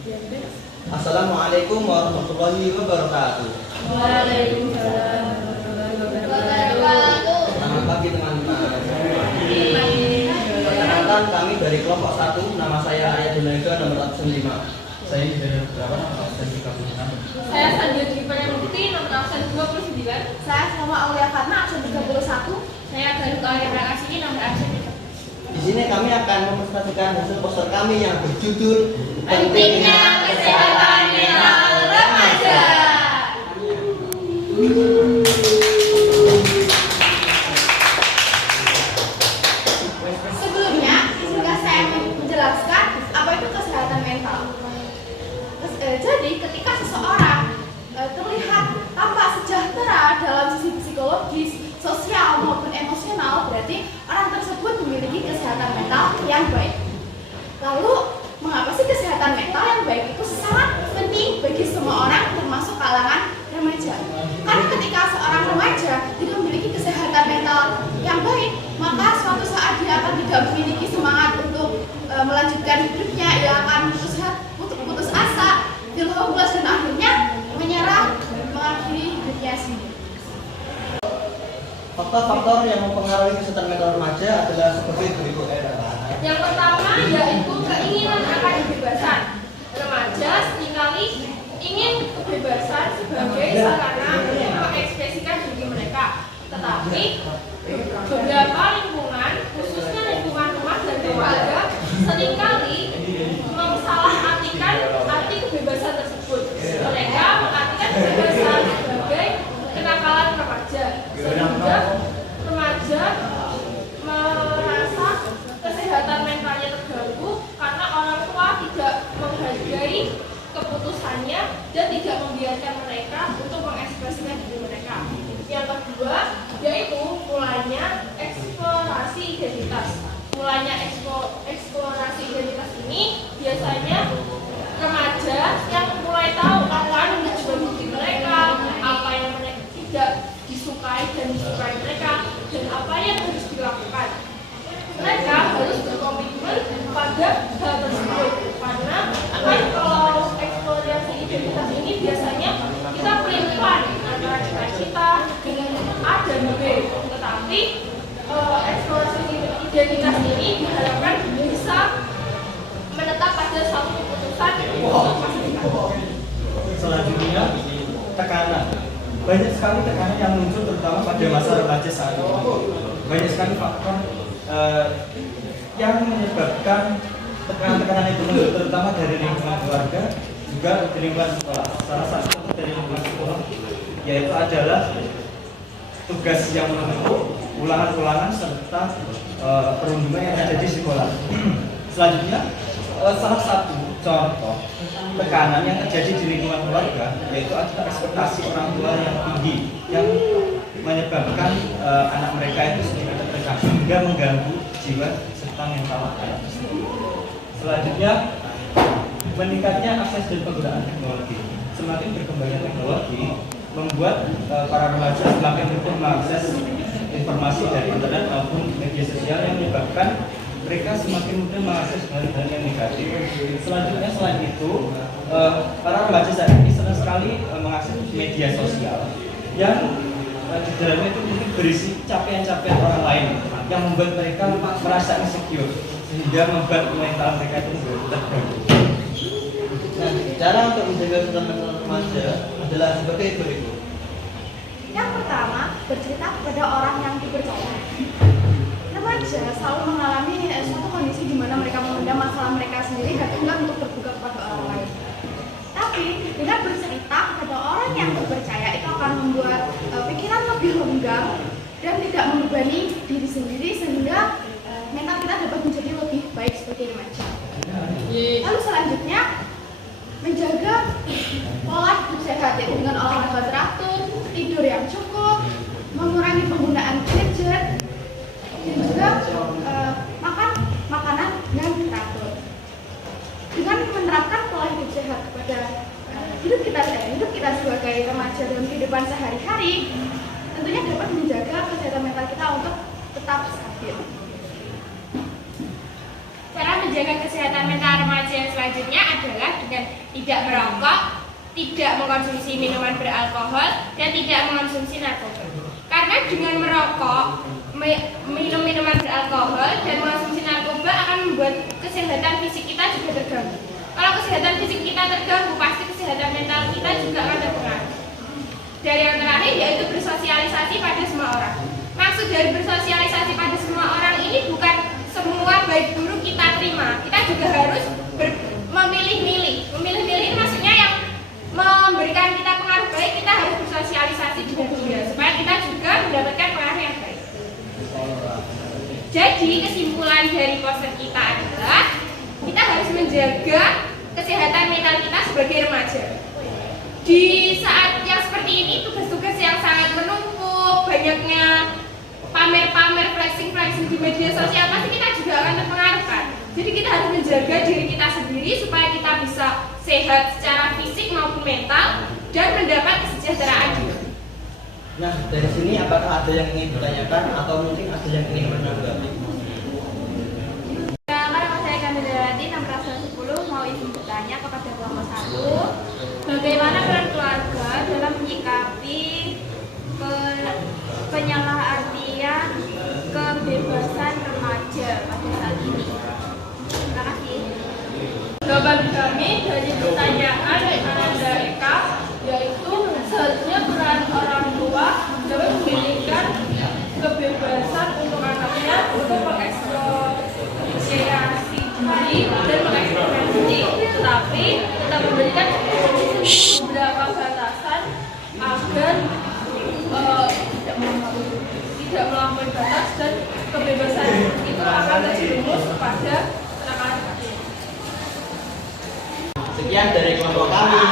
Assalamualaikum warahmatullahi wabarakatuh. Waalaikumsalam warahmatullahi wabarakatuh. Selamat pagi teman-teman. Perkenalkan, kami dari kelompok 1. Nama saya Arya Dunaida, nomor absen 5. Saya dari berapa nomor absen 36. Saya Sandia Dipanya Mukti, nomor absen 29. Saya Salma Aulia Fatma, absen 31. Saya Galuh Aulia Kasini, nomor absen 30. Di sini kami akan mempresentasikan hasil poster kami yang berjudul Pentingnya Kesehatan Mental Remaja. Sebelumnya, izinkan saya menjelaskan apa itu kesehatan mental. Jadi, ketika seseorang terlihat tampak sejahtera dalam sisi psikologis, sosial maupun emosional, berarti orang tersebut memiliki kesehatan mental yang baik. Lalu, mengapa sih kesehatan mental yang baik itu sangat penting bagi semua orang, termasuk kalangan remaja? Karena ketika seorang remaja tidak memiliki kesehatan mental yang baik, maka suatu saat dia akan tidak memiliki semangat untuk melanjutkan hidupnya. Ia akan putus asa, feel hopeless, dan akhirnya menyerah, mengakhiri hidupnya sendiri. Faktor-faktor yang mempengaruhi kesehatan mental remaja adalah seperti berikut. Yang pertama yaitu keinginan akan kebebasan. Remaja seringkali ingin kebebasan sebagai sarana untuk mengekspresikan diri mereka. Tetapi beberapa lingkungan, khususnya lingkungan rumah dan keluarga, seringkali mensalahartikan arti kebebasan tersebut. Mereka mengartikan kebebasan sebagai kenakalan remaja, sehingga remaja merasa kesehatan mentalnya terganggu karena orang tua tidak menghargai keputusannya dan tidak membiarkan mereka untuk mengekspresikan diri mereka. Yang kedua yaitu mulainya eksplorasi identitas. Mulainya eksplorasi identitas ini biasanya remaja yang mulai tahu apa yang menjadi diri mereka, apa yang mereka tidak disukai dan disukai mereka, dan apa yang harus dilakukan. Mereka harus berkomitmen pada hal tersebut, karena kalau eksplorasi identitas ini biasanya kita pelin-pelan antara cita-cita dengan A dan B, tetapi eksplorasi identitas ini diharapkan bisa menetap pada satu keputusan untuk masa depan. Selanjutnya, tekanan. Banyak sekali tekanan yang muncul terutama pada masa remaja saat ini. Banyak sekali faktor yang menyebabkan tekanan-tekanan itu muncul, terutama dari lingkungan keluarga, juga dari lingkungan sekolah. Salah satu dari lingkungan sekolah yaitu adalah tugas yang menumpuk, ulangan-ulangan serta perundungan yang ada di sekolah. Selanjutnya, salah satu contoh tekanan yang terjadi di lingkungan keluarga yaitu adalah ekspektasi orang tua yang tinggi yang menyebabkan anak mereka itu sedikit tertekan hingga mengganggu jiwa serta mental anak. Selanjutnya, meningkatnya akses dan penggunaan teknologi. Semakin berkembangnya teknologi membuat para remaja semakin mudah mengakses informasi dari internet maupun media sosial yang menyebabkan mereka semakin mudah mengakses hal-hal yang negatif. Selanjutnya, selain itu, para remaja saat ini senang sekali mengakses media sosial yang di dalamnya itu mungkin berisi capaian-capaian orang lain yang membuat mereka merasa insecure sehingga membuat mental mereka itu terganggu. Nah, cara untuk menjaga kesehatan mental remaja adalah seperti berikut. Yang pertama, bercerita kepada orang yang dipercaya. Remaja selalu mengalami suatu kondisi di mana mereka memendam masalah mereka sendiri dan enggan untuk terbuka kepada orang lain. Tapi dengan bercerita kepada orang yang terpercaya itu akan membuat pikiran lebih renggang dan tidak membebani diri sendiri sehingga mental kita dapat menjadi lebih baik sebagai remaja. Lalu selanjutnya, menjaga pola hidup sehat yaitu dengan olahraga teratur, tidur yang cukup, mengurangi penggunaan gadget, dan juga makan makanan yang teratur. Dengan menerapkan pola hidup sehat pada hidup kita sebagai remaja dalam kehidupan sehari-hari, tentunya dapat menjaga kesehatan mental kita untuk tetap stabil. Cara menjaga kesehatan mental remaja yang selanjutnya adalah dengan tidak merokok, tidak mengkonsumsi minuman beralkohol, dan tidak mengkonsumsi narkoba. Karena dengan merokok, minum minuman beralkohol, dan mengkonsumsi narkoba akan membuat kesehatan fisik kita juga terganggu. Kalau kesehatan fisik kita terganggu, pasti kesehatan mental kita juga akan terpengaruh. Dan yang terakhir yaitu bersosialisasi pada semua orang. Maksud dari bersosialisasi pada semua orang ini bukan semua baik buruk kita terima. Kita juga harus memilih-milih. Memilih-milih maksudnya yang memberikan kita pengaruh baik, kita harus bersosialisasi dengan dia supaya kita juga mendapatkan pengaruh yang baik. Jadi kesimpulan dari poster kita adalah kita harus menjaga kesehatan mental kita sebagai remaja. Di saat yang seperti ini, tugas-tugas yang sangat menumpuk, banyaknya pamer-pamer, flexing-flexing di media sosial, pasti kita juga akan terpengaruh kan. Jadi kita harus menjaga diri kita sendiri supaya kita bisa sehat secara fisik maupun mental dan mendapat kesejahteraan juga. Nah, dari sini apakah ada yang ingin ditanyakan atau mungkin ada yang ingin menanggapi? Nama saya Kandidati 610 mau izin bertanya kepada kelompok 1. Bagaimana peran keluarga dalam menyikapi penyalahartian kebebasan remaja pada saat ini? Terima kasih. Jawaban kami dari pertanyaan Ananda Eka yaitu seharusnya peran orang tua dapat memberikan kebebasan untuk anaknya untuk mengeksplorasi diri dan mengeksplorasi, tetapi tetap memberikan beberapa batasan agar tidak melampaui batas dan kebebasan itu akan terjerumus kepada anak-anak. Sekian dari kelompok kami.